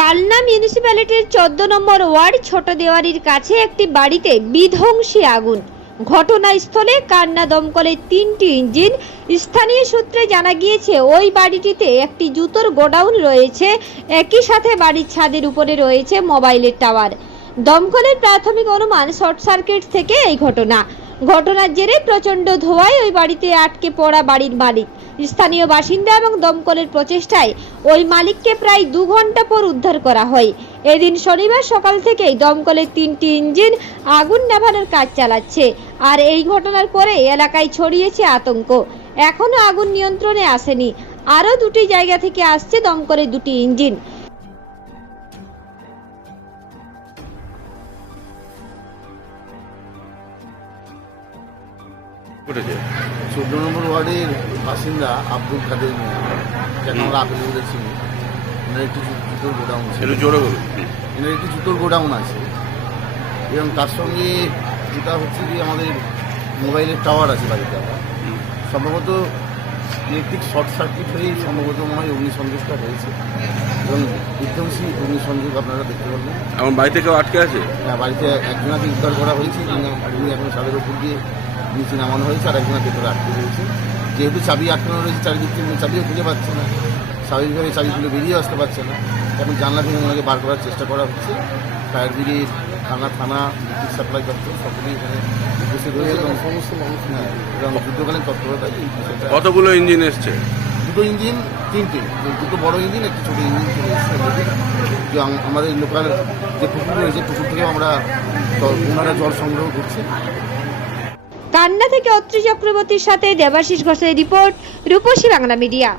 কালনা মিউনিসিপ্যালিটির চোদ্দ নম্বর ওয়ার্ড ছোট দেওয়ারির কাছে একটি বাড়িতে বিধ্বংসী আগুন। ঘটনাস্থলে কান্না দমকলের তিনটি ইঞ্জিন। স্থানীয় সূত্রে জানা গিয়েছে, ওই বাড়িটিতে একটি জুতোর গোডাউন রয়েছে। একই সাথে বাড়ির ছাদের উপরে রয়েছে মোবাইলের টাওয়ার। দমকলের প্রাথমিক অনুমান শর্ট সার্কিট থেকে এই ঘটনা। ঘটনার জেরে প্রচণ্ড ধোঁয়ায় ওই বাড়িতে আটকে পড়া বাড়ির মালিক। স্থানীয় বাসিন্দা এবং দমকলের প্রচেষ্টায় ওই মালিককে প্রায় দু ঘণ্টা পর উদ্ধার করা হয়। এদিন শনিবার সকাল থেকেই দমকলের তিনটি ইঞ্জিন আগুন নেভানোর কাজ চালাচ্ছে আর এই ঘটনার পরে এলাকায় ছড়িয়েছে আতঙ্ক। এখনও আগুন নিয়ন্ত্রণে আসেনি। আরও দুটি জায়গা থেকে আসছে দমকলের দুটি ইঞ্জিন। ঘটেছে চোদ্দ নম্বর ওয়ার্ডের বাসিন্দা আব্দুল কাদের মিয়া। যাকে আমরা আপেল বলেছি এনার একটি জুতোর গোডাউন আছে। একটু জোরে বলুন। এনার একটি জুতোর গোডাউন আছে। এবং তার সঙ্গে যেটা হচ্ছে যে আমাদের মোবাইলের টাওয়ার আছে বাড়িতে আবার। সম্ভবত ইলেকট্রিক শর্ট সার্কিট হয়েই সম্ভবত মনে হয় অগ্নিসংযোগটা হয়েছে। এবং বিধ্বংসী অগ্নিসংযোগ আপনারা দেখতে পারবেন আমার বাড়িতে কেউ আটকে আছে? হ্যাঁ, বাড়িতে একজনাকে উদ্ধার করা হয়েছে। এখন ছাদের উপর দিয়ে নিচে নামানো হয়েছে আর একজনের ভেতরে আটকে রয়েছে। যেহেতু চাবি আটকানো রয়েছে চারিদিক থেকে চাবিও খুঁজে পাচ্ছে না। স্বাভাবিকভাবে চাবিগুলো বেরিয়ে আসতে পারছে না। এখন জানলা থেকে ওনাকে বার করার চেষ্টা করা হচ্ছে। ফায়ার ব্রিগেড থানা থানা বিদ্যুৎ সাপ্লাই দপ্তর সকলেই এখানে উপস্থিত রয়েছে এবং সমস্ত মানুষ হ্যাঁ এবং যুদ্ধকালীন তৎপরতা কতগুলো ইঞ্জিন এসছে? দুটো ইঞ্জিন তিনটে। দুটো বড় ইঞ্জিন একটি ছোটো ইঞ্জিন চলে এসেছে যে আমাদের লোকাল যে পুকুর রয়েছে পুকুর থেকেও আমরা জল- ওনারা জল সংগ্রহ করছি। কান্না থেকে অত্রি চক্রবর্তীর সাথে দেবাশিস ঘোষের রিপোর্ট রূপসী বাংলা মিডিয়া।